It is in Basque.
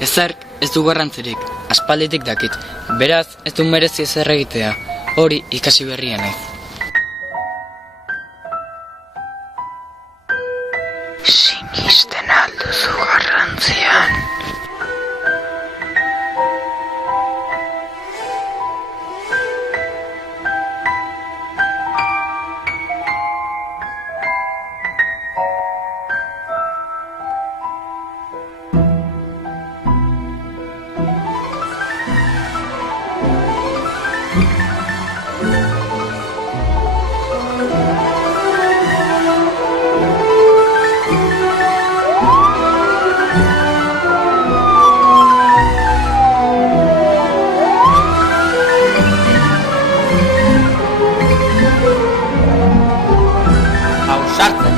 Ezerk ez du garrantzirik, aspalditik dakit. Beraz, ez du merezi ezer egitea. Hori ikasi berria naiz. Sinisten alduzu garrantzian. Hau sartzen.